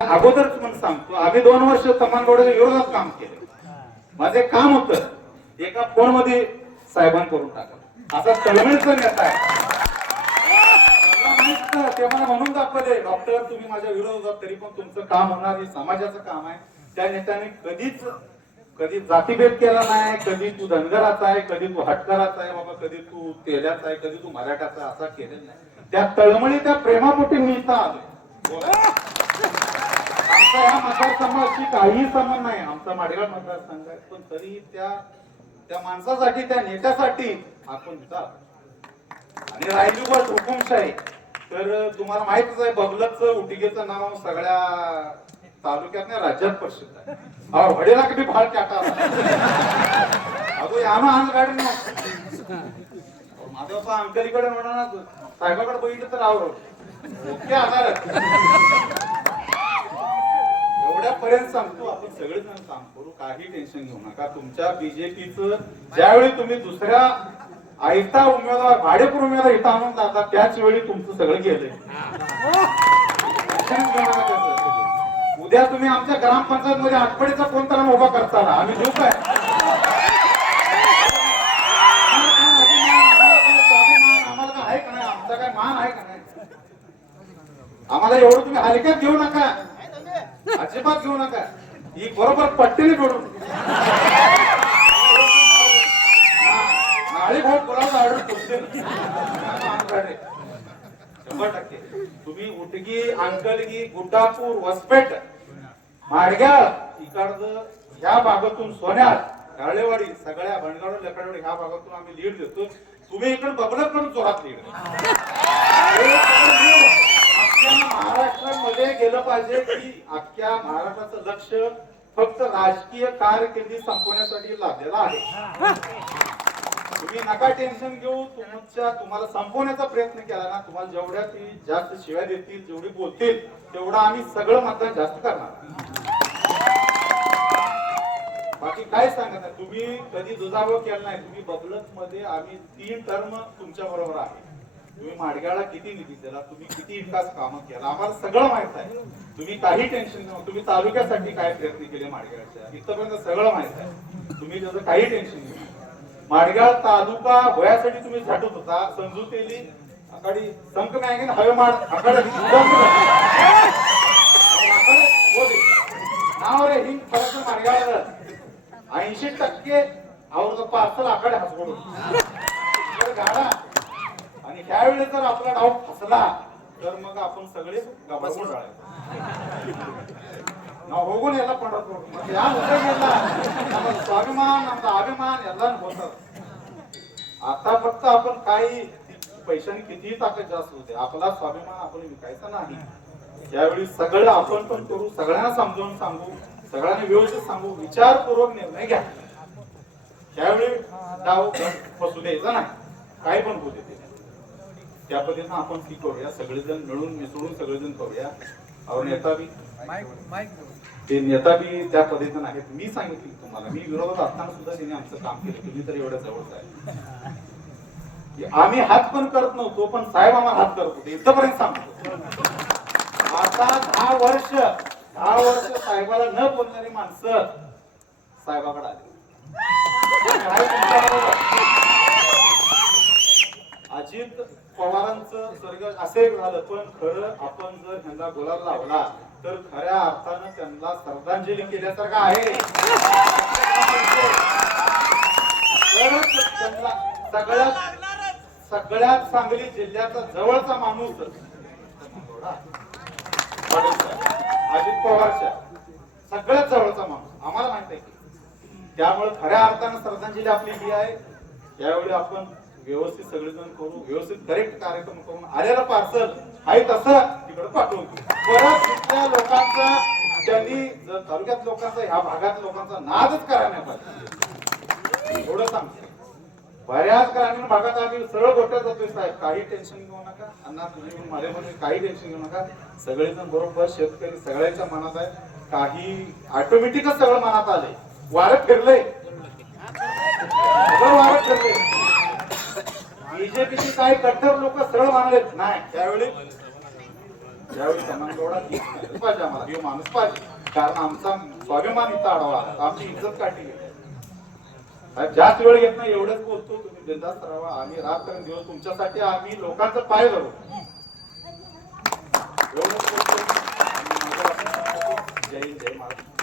अगोदरच म्हणून सांगतो आम्ही दोन वर्ष तमानगोड्याच्या विरोधात काम केलं. माझे काम होतं एका फोनमध्ये साहेबांकडून टाकलं. असा तळमळीचा नेता आहे. ते मला म्हणून दाखवले डॉक्टर तुम्ही माझ्या विरोधात तरी पण तुमचं काम होणार हे समाजाचं काम आहे. त्या नेत्याने कधीच कधी जातीभेद केला नाही कधी तू धनगराचा आहे कधी तू हटकराचा आहे बाबा कधी तू तेल्याचा आहे कधी तू मराठाचा आहे, असा केलेला नाही. त्या तळमळी त्या प्रेमापोटी मी इथं आमचा या मतदारसंघाशी काही संबंध नाही. आमचा माडगाव मतदारसंघ आहे. पण तरी त्या त्या माणसासाठी त्या नेत्यासाठी आपण जात आणि राहिली गोष्ट हुकुमशाही. तर तुम्हाला माहितच आहे बबलतचं उटिकेचं नाव सगळ्या तालुक्यात नाही राज्यात प्रसिद्ध आहे. अहो वडेला कधी फार टाका अगो यानं आज गाडी माझा बापा अंकलीकडे म्हणा ना साहेबाकडे बघितलं तर आवर ओके आधार सगळ्यांना सांगतो आपण सगळेजण काम करू काही टेन्शन घेऊ नका. तुमच्या बीजेपीचं ज्यावेळी तुम्ही दुसऱ्या आयता उमेदवार भाडेपूर उमेदवार इथं आणून जाता त्याच वेळी तुमचं सगळं गेलंय. उद्या तुम्ही आमच्या ग्रामपंचायत मध्ये आठवडीचा कोणता उभा करता आम्ही देऊ काय? आम्हाला आहे का नाही? आमचा काय मान आहे का नाही? आम्हाला एवढं तुम्ही हलक्यात घेऊ नका. अजिबात घेऊ नका. ही बरोबर पट्टीने जोडून. नाळी भाऊ गुलाब ऑर्डर तुमचे शंभर टक्के. तुम्ही उटगी अंकलगी गुड्डापूर वसपेट माडग्याळ इकडचं ह्या भागातून सोन्यात काळेवाडी सगळ्या भणगाव लकडवाडी ह्या भागातून आम्ही लीड देतो तुम्ही इकडे बबलतकडून चोरात लीड अख्ख्या केलं पाहिजे की अख्ख्या महाराष्ट्राचं लक्ष फक्त राजकीय कारकिर्दी संपवण्यासाठी लाभलेला आहे. तुम्ही नका टेन्शन घेऊ तुमच्या तुम्हाला संपवण्याचा प्रयत्न केला ना तुम्हाला जेवढ्या ती जास्त शिव्या देतील जेवढी बोलतील तेवढं आम्ही सगळं मतदान जास्त करणार. बाकी काय सांगत नाही तुम्ही कधी दुजाभाव केला नाही तुम्ही बबलत मध्ये आम्ही तीन टर्म तुमच्या बरोबर आहे. तुम्ही माडगाळला किती निधी दिला? तुम्ही किती विकास कामं केला? आम्हाला सगळं माहीत आहे. तुम्ही काही टेन्शन घेऊ तुम्ही तालुक्यासाठी काय प्रयत्न केले माडगाळच्या इथपर्यंत सगळं माहीत आहे. तुम्ही त्याचं काही टेन्शन घेऊ नका. माडगाळ तालुका वयासाठी तुम्ही झटत होता. समजू केली आकाडी संक मॅगेन हवे माड आकाडी नाव रे हिंग फरक माडगाळ ऐंशी टक्के आवडतो पार्सल आकडे हसवडून गाडा. आणि त्यावेळी जर आपला डाव फसला तर मग आपण सगळे गबाळून ना ಹೋಗೋಣ ಎಲ್ಲ ಪಂಡತ್ತು ಮತ್ತೆ ಯಾರು ಉಪಯೋಗ ನಮ್ಮ स्वाभिमान आमचा अभिमान ಎಲ್ಲ होतं आता फक्त आपण काही पैशाने कितीही ताकद जास्त होते आपला स्वाभिमान आपण विकायचा नाही त्यावेळी सगळं आपण पण करू सगळ्यांना समजावून सांगू सगळ्यांना व्यवस्थित सांगू विचारपूर्वक निर्णय घ्या त्यावेळी डाव फसू द्यायचा नाही काय पण होते ते त्या पद्धतीनं आपण ती करूया. सगळेजण मिळून मिसळून सगळेजण करूया. और नेता बी? ते नेता बी त्या पद्धतीनं आहेत. मी सांगितलं तुम्हाला. मी विरोधात असताना सुद्धा त्यांनी आमचं काम केलं. तुम्ही तर एवढ्या जवळच आहे आम्ही हात पण करत नव्हतो पण साहेब आम्हाला हात करत होते. इथपर्यंत सांगतो. आता दहा वर्ष दहा वर्ष साहेबाला न बोलणारी माणसं साहेबाकडे आली. अजित पवारांचं स्वर्ग असे झालं पण खरं आपण जर ह्यांना गुलाब लावला तर खऱ्या अर्थानं त्यांना श्रद्धांजली केल्यासारखं आहे. त्यांना सगळ्यात सगळ्यात सांगली जिल्ह्याचा जवळचा माणूस अजित पवारच्या. सगळ्यात जवळचा माणूस आम्हाला माहीत आहे की. त्यामुळे खऱ्या अर्थानं श्रद्धांजली आपली ही आहे. यावेळी आपण व्यवस्थित सगळेजण करू व्यवस्थित करेक्ट कार्यक्रम करून आलेला पार्सल आहे तसं तिकडे पाठवू परत तिथल्या लोकांचा त्यांनी जर तालुक्यात लोकांचा ह्या भागात लोकांचा नादच करायला नाही पाहिजे. एवढं सांगतो. बऱ्याच ग्रामीण भागात आम्ही सरळ गोट्यात जातोय साहेब. काही टेन्शन घेऊ नका. अण्णा तुम्ही माझ्या मध्ये काही टेन्शन घेऊ नका. सगळेजण बरोबर शेतकरी सगळ्यांच्या मनात आहे. काही ऑटोमॅटिकच सगळं मनात आलंय. वारं फिरलंय. वारं फिरले बीजेपीचे काही कट्टर लोक सरळ मानलेत नाही त्यावेळी त्यावेळी त्यांना थोडा पाहिजे आम्हाला हे माणूस पाहिजे. कारण आमचा स्वाभिमान इथं अडवा आमची इज्जत काढली साहेब जास्त वेळ घेत नाही एवढंच बोलतो तुम्ही बिंदास्त राहा. आम्ही रात्र दिवस तुमच्यासाठी आम्ही लोकांचं पाय धरू. एवढंच बोलतो. जय जय महाराष्ट्र.